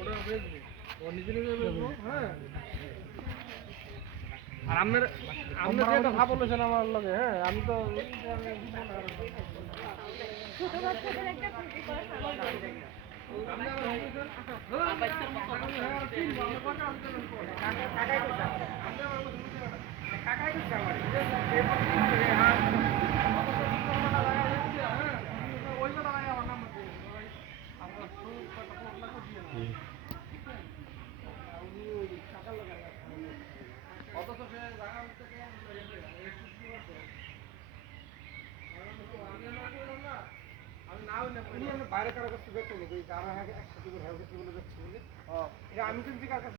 ওটা বেচবো, ও নিজে নিজে বেচবো। হ্যাঁ, আর আপনার যে একটা ভাব বলেছেন আমার লগে, হ্যাঁ আমি তো বাইরে কারো কাছে দেখতে আমি কিন্তু